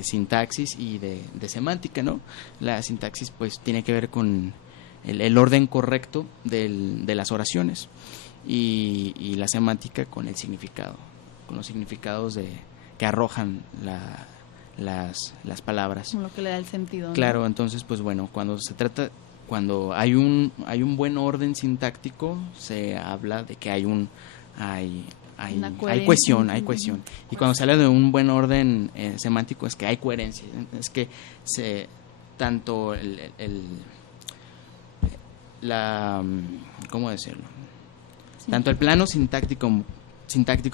sintaxis y de semántica, ¿no? La sintaxis pues tiene que ver con el orden correcto de las oraciones y la semántica con el significado, con los significados que arrojan las palabras. Como lo que le da el sentido, ¿no? Claro, entonces pues bueno, cuando hay un buen orden sintáctico, se habla de que hay cohesión. Y cuando se habla de un buen orden semántico, es que hay coherencia, es que tanto ¿cómo decirlo? Sí. Tanto el plano sintáctico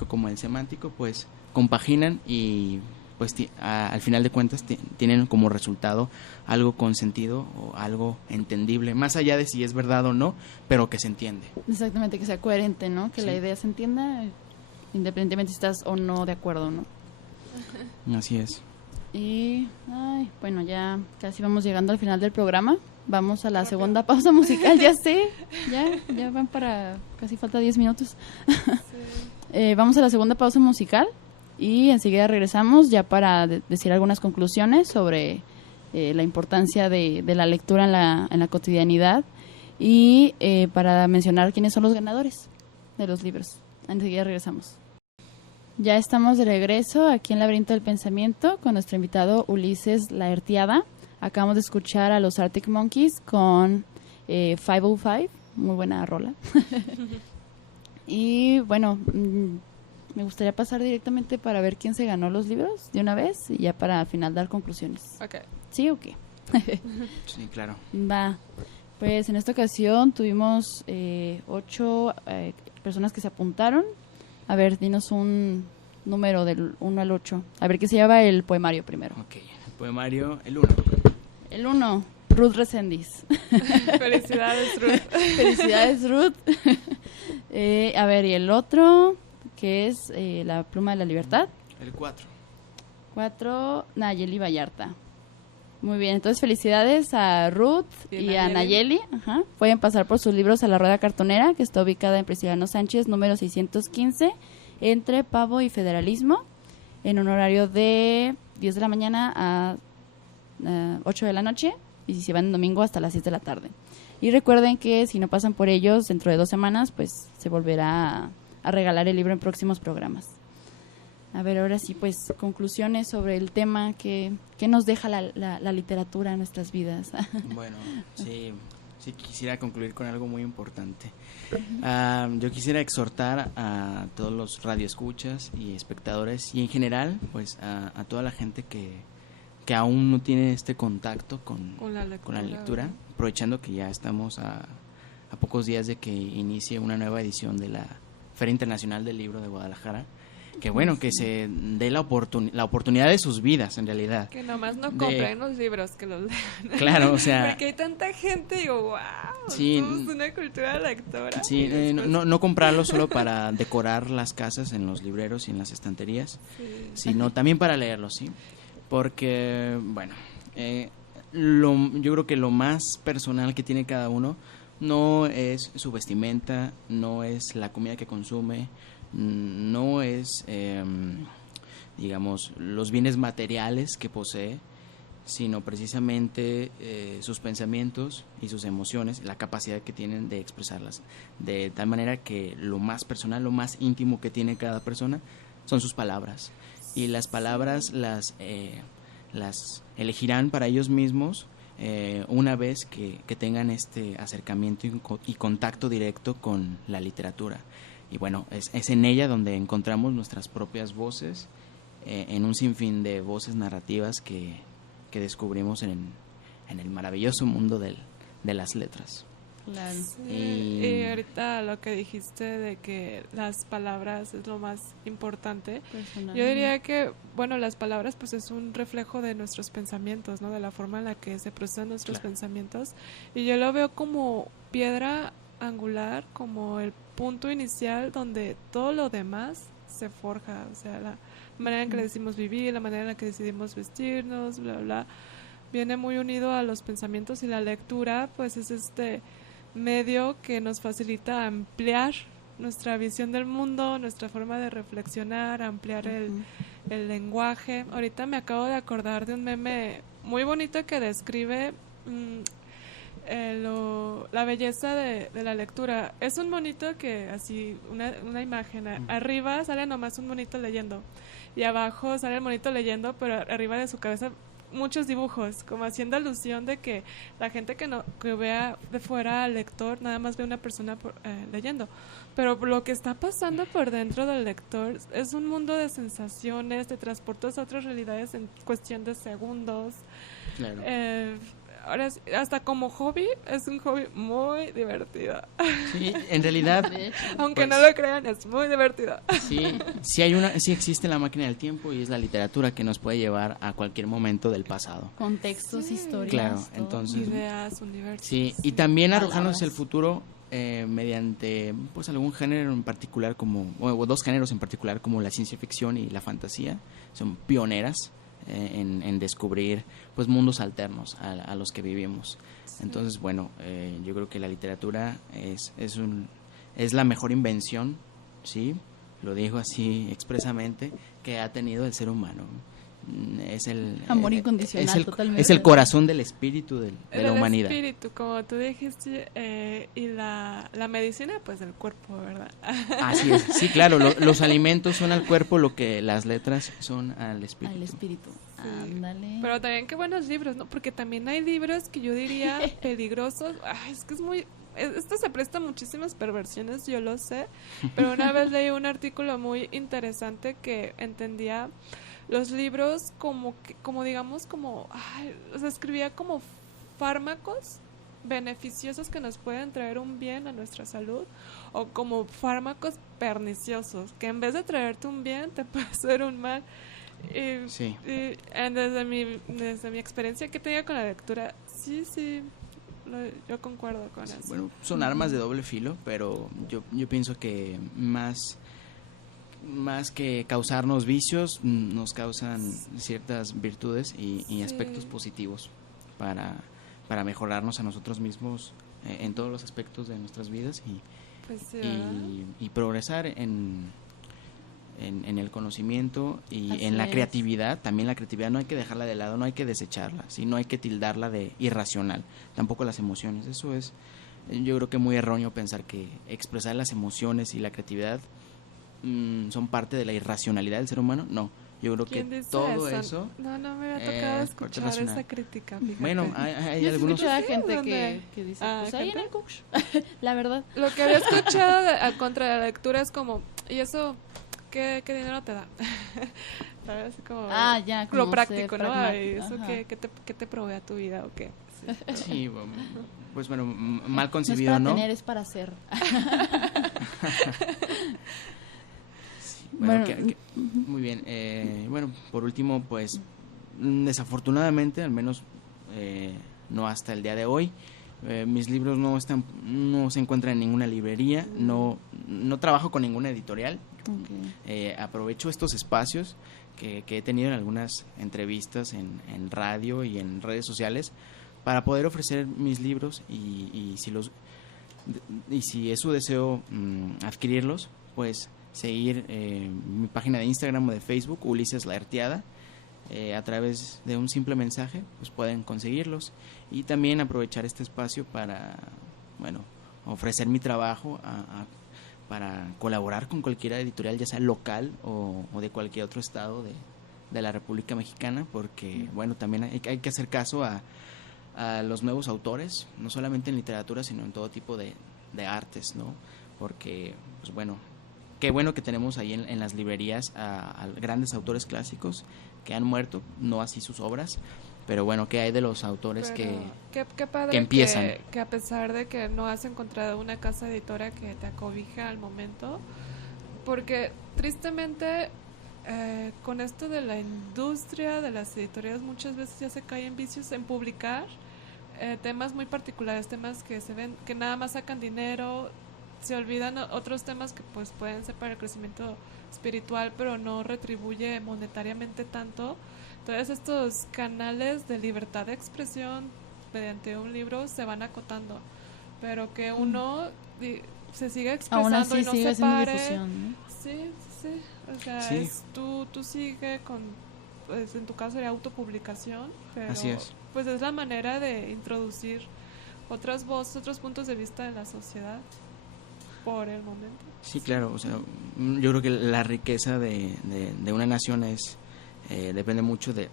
como el semántico, pues compaginan y pues al final de cuentas tienen como resultado algo con sentido o algo entendible, más allá de si es verdad o no, pero que se entiende. Exactamente, que sea coherente, ¿no? Que la idea se entienda independientemente si estás o no de acuerdo, ¿no? Así es. Y, bueno, ya casi vamos llegando al final del programa. Vamos a la segunda pausa musical, ya sé, ya van para, casi falta 10 minutos. Sí. Vamos a la segunda pausa musical y enseguida regresamos ya para decir algunas conclusiones sobre la importancia de la lectura en la cotidianidad y para mencionar quiénes son los ganadores de los libros. Enseguida regresamos. Ya estamos de regreso aquí en Laberinto del Pensamiento con nuestro invitado Ulises Laertiada. Acabamos de escuchar a los Arctic Monkeys con 505, muy buena rola. Y bueno, me gustaría pasar directamente para ver quién se ganó los libros de una vez y ya para al final dar conclusiones. Okay. ¿Sí o qué? Sí, claro. Va. Pues en esta ocasión tuvimos 8 personas que se apuntaron. A ver, dinos un número del 1 al 8. A ver, ¿qué se llama el poemario primero? Ok, el poemario, el 1. El 1, Ruth Reséndiz. Felicidades, Ruth. Felicidades, Ruth. A ver, y el otro, que es La Pluma de la Libertad. El 4. 4, Nayeli Vallarta. Muy bien, entonces felicidades a Ruth y a Nayeli. Ajá. Pueden pasar por sus libros a la Rueda Cartonera, que está ubicada en Prisciliano Sánchez, número 615, entre Pavo y Federalismo, en un horario de 10 de la mañana a 8 de la noche, y si se van el domingo hasta las 6 de la tarde. Y recuerden que si no pasan por ellos dentro de 2 semanas, pues se volverá a regalar el libro en próximos programas. A ver, ahora sí, pues, conclusiones sobre el tema que nos deja la literatura en nuestras vidas. Bueno, sí quisiera concluir con algo muy importante. Yo quisiera exhortar a todos los radioescuchas y espectadores y en general, pues, a toda la gente que aún no tiene este contacto con la lectura, aprovechando que ya estamos a pocos días de que inicie una nueva edición de la Feria Internacional del Libro de Guadalajara. Que bueno, que se dé la oportunidad de sus vidas, en realidad. Que nomás no compren los libros, que los lean. Claro, o sea... Porque hay tanta gente, digo, wow, sí, somos una cultura lectora. Sí, no comprarlos solo para decorar las casas en los libreros y en las estanterías, sino también para leerlos, ¿sí? Porque, bueno, yo creo que lo más personal que tiene cada uno no es su vestimenta, no es la comida que consume, no es, digamos, los bienes materiales que posee, sino precisamente sus pensamientos y sus emociones, la capacidad que tienen de expresarlas, de tal manera que lo más personal, lo más íntimo que tiene cada persona son sus palabras, y las palabras las elegirán para ellos mismos una vez que tengan este acercamiento y contacto directo con la literatura. Y bueno, es en ella donde encontramos nuestras propias voces, en un sinfín de voces narrativas que descubrimos en el maravilloso mundo de las letras. Claro. Sí, y ahorita lo que dijiste de que las palabras es lo más importante, yo diría que, bueno, las palabras pues es un reflejo de nuestros pensamientos, ¿no? De la forma en la que se procesan nuestros pensamientos, y yo lo veo como piedra angular, como el punto inicial donde todo lo demás se forja, o sea, la manera en que decidimos vivir, la manera en la que decidimos vestirnos, bla, bla, viene muy unido a los pensamientos, y la lectura pues es este medio que nos facilita ampliar nuestra visión del mundo, nuestra forma de reflexionar, ampliar el lenguaje. Ahorita me acabo de acordar de un meme muy bonito que describe la belleza de la lectura. Es un monito que así, una imagen, arriba sale nomás un monito leyendo, y abajo sale el monito leyendo, pero arriba de su cabeza muchos dibujos, como haciendo alusión de que la gente que vea de fuera al lector nada más ve una persona leyendo, pero lo que está pasando por dentro del lector es un mundo de sensaciones, de transportes a otras realidades en cuestión de segundos. Claro. Ahora, hasta como hobby, es un hobby muy divertido. Sí, en realidad... Aunque pues, no lo crean, es muy divertido. Sí existe la máquina del tiempo, y es la literatura que nos puede llevar a cualquier momento del pasado. Contextos, historias. Claro, todo. entonces... Ideas, universos. Sí, y también arrojarnos el futuro mediante pues algún género en particular, o dos géneros en particular, como la ciencia ficción y la fantasía. Son pioneras en descubrir pues mundos alternos a los que vivimos. Entonces, bueno, yo creo que la literatura es la mejor invención, sí, lo digo así expresamente, que ha tenido el ser humano. es el amor incondicional, totalmente. Es el corazón del espíritu de la humanidad. El espíritu, como tú dijiste, y la medicina, pues el cuerpo, ¿verdad? Así es, sí, claro, los alimentos son al cuerpo lo que las letras son al espíritu. Al espíritu, Sí. ándale. Pero también qué buenos libros, ¿no? Porque también hay libros que yo diría peligrosos. Ay, es que es muy... Esto se presta a muchísimas perversiones, yo lo sé, pero una vez leí un artículo muy interesante que entendía los libros como digamos, o sea, escribía como fármacos beneficiosos que nos pueden traer un bien a nuestra salud, o como fármacos perniciosos, que en vez de traerte un bien, te puede hacer un mal. Sí. Desde mi experiencia que tenía con la lectura, sí, yo concuerdo con eso. Bueno, son armas de doble filo, pero yo pienso que más que causarnos vicios, nos causan ciertas virtudes y aspectos positivos para mejorarnos a nosotros mismos en todos los aspectos de nuestras vidas Pues sí, y progresar en el conocimiento y Así en la es. creatividad. También la creatividad no hay que dejarla de lado, no hay que desecharla, ¿sí? No hay que tildarla de irracional, tampoco las emociones. Eso es, yo creo que muy erróneo pensar que expresar las emociones y la creatividad son parte de la irracionalidad del ser humano. No, yo creo que ¿quién dice todo eso No me había tocado es parte escuchar racional. esa crítica, fíjate. Bueno, hay Yo algunos... escucho a gente ¿Dónde? que dice, Ah, pues ahí en ¿gente? el coach, la verdad. Lo que había escuchado contra la lectura es como, ¿y eso qué dinero te da? ¿Sabes? Como Ya, lo como práctico, ser ¿no? Ay, pragmático, ¿eso ajá. qué te provee a tu vida o qué? Sí, pues bueno, mal No es concebido, para ¿no? tener, es para hacer. Bueno, Bueno, muy bien. Bueno, por último, pues desafortunadamente, al menos no hasta el día de hoy, mis libros no se encuentran en ninguna librería, no trabajo con ninguna editorial. Okay. Aprovecho estos espacios que he tenido en algunas entrevistas en radio y en redes sociales para poder ofrecer mis libros y si es su deseo adquirirlos, pues seguir mi página de Instagram o de Facebook, Ulises Laertiada. A través de un simple mensaje pues pueden conseguirlos, y también aprovechar este espacio para, bueno, ofrecer mi trabajo para colaborar con cualquier editorial, ya sea local o de cualquier otro estado de la República Mexicana, porque bueno, también hay que hacer caso a los nuevos autores, no solamente en literatura sino en todo tipo de artes, ¿no? Porque pues bueno, qué bueno que tenemos ahí en las librerías a grandes autores clásicos que han muerto, no así sus obras, pero bueno, ¿qué hay de los autores Pero qué padre que empiezan? que a pesar de que no has encontrado una casa editora que te acobije al momento, porque tristemente con esto de la industria de las editoriales muchas veces ya se cae en vicios en publicar temas muy particulares, temas que se ven, que nada más sacan dinero, se olvidan otros temas que pues pueden ser para el crecimiento espiritual, pero no retribuye monetariamente tanto. Entonces estos canales de libertad de expresión mediante un libro se van acotando, pero que uno se siga expresando Aún así y no sigue se haciendo pare. difusión, ¿no? Sí, o sea, Sí. tú sigue con, pues en tu caso sería autopublicación, pero Así es. pues es la manera de introducir otras voces, otros puntos de vista de la sociedad por el momento. Sí, claro, o sea, yo creo que la riqueza de una nación depende mucho de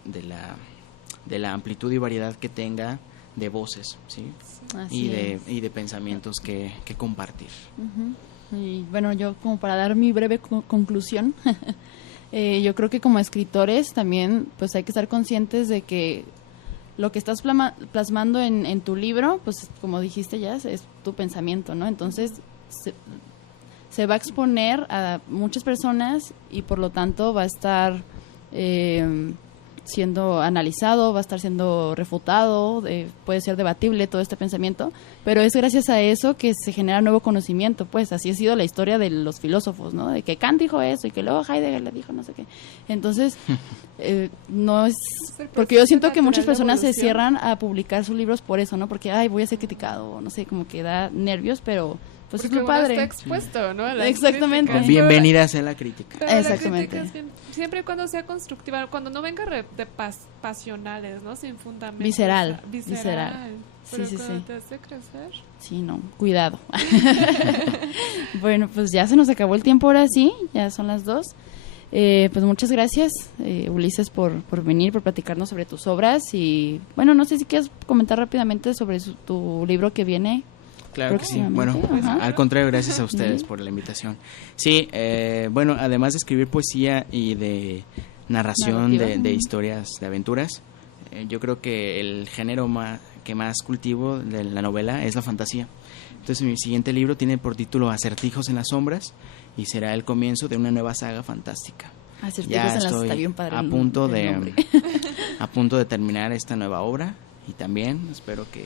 la amplitud y variedad que tenga de voces, ¿sí? Así es. Y de pensamientos que compartir. Ujú. Y bueno, yo como para dar mi breve conclusión, yo creo que como escritores también pues hay que estar conscientes de que lo que estás plasmando en tu libro, pues como dijiste ya, es tu pensamiento, ¿no? Entonces se va a exponer a muchas personas y por lo tanto va a estar siendo analizado, va a estar siendo refutado, puede ser debatible todo este pensamiento, pero es gracias a eso que se genera nuevo conocimiento, pues así ha sido la historia de los filósofos, ¿no? De que Kant dijo eso y que luego Heidegger le dijo no sé qué. Entonces, no es... Porque yo siento que muchas personas se cierran a publicar sus libros por eso, ¿no? Porque, ay, voy a ser criticado, no sé, como que da nervios, pero pues es Porque lo uno padre. está expuesto, ¿no? A las Exactamente. críticas. Bienvenida sea la crítica. Pero la Exactamente. crítica es siempre y cuando sea constructiva, cuando no venga de pasionales, ¿no? Sin fundamento. Visceral. Visceral. Pero Sí, cuando sí. te hace crecer. Sí, no, cuidado. Bueno, pues ya se nos acabó el tiempo ahora sí, ya son las 2. Pues muchas gracias, Ulises, por venir, por platicarnos sobre tus obras. Y bueno, no sé si quieres comentar rápidamente sobre tu libro que viene. Claro que sí. Próximamente. Bueno, Ajá. al contrario, gracias a ustedes por la invitación. Sí, bueno, además de escribir poesía y de narración Narrativa. de historias de aventuras, yo creo que el género que más cultivo de la novela es la fantasía. Entonces mi siguiente libro tiene por título Acertijos en las sombras y será el comienzo de una nueva saga fantástica. Acertijos Ya en las estoy está bien padre a el punto nombre. a punto de terminar esta nueva obra y también espero que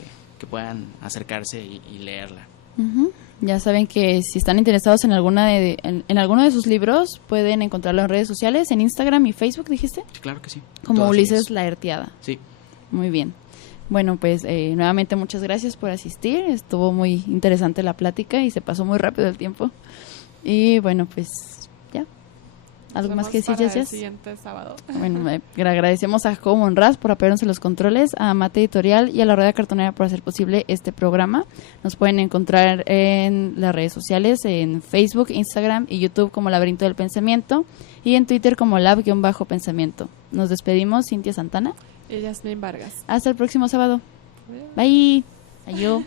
puedan acercarse y leerla. Ujú. Ya saben que si están interesados en alguno de sus libros, pueden encontrarlo en redes sociales, en Instagram y Facebook, dijiste, Sí, claro que sí. como Todos Ulises ellos. Laertiada. Sí. Muy bien. Bueno, pues nuevamente muchas gracias por asistir. Estuvo muy interesante la plática y se pasó muy rápido el tiempo. Y bueno, pues ya. ¿Algo más que decir, Para el Jessias? siguiente sábado. Bueno, agradecemos a Jacobo Monraz por apoyarnos en los controles, a Mate Editorial y a la Rueda Cartonera por hacer posible este programa. Nos pueden encontrar en las redes sociales, en Facebook, Instagram y YouTube como Laberinto del Pensamiento y en Twitter como Lab-Pensamiento. Nos despedimos, Cintia Santana. Y Yasmín Vargas. Hasta el próximo sábado. Bye. Adiós.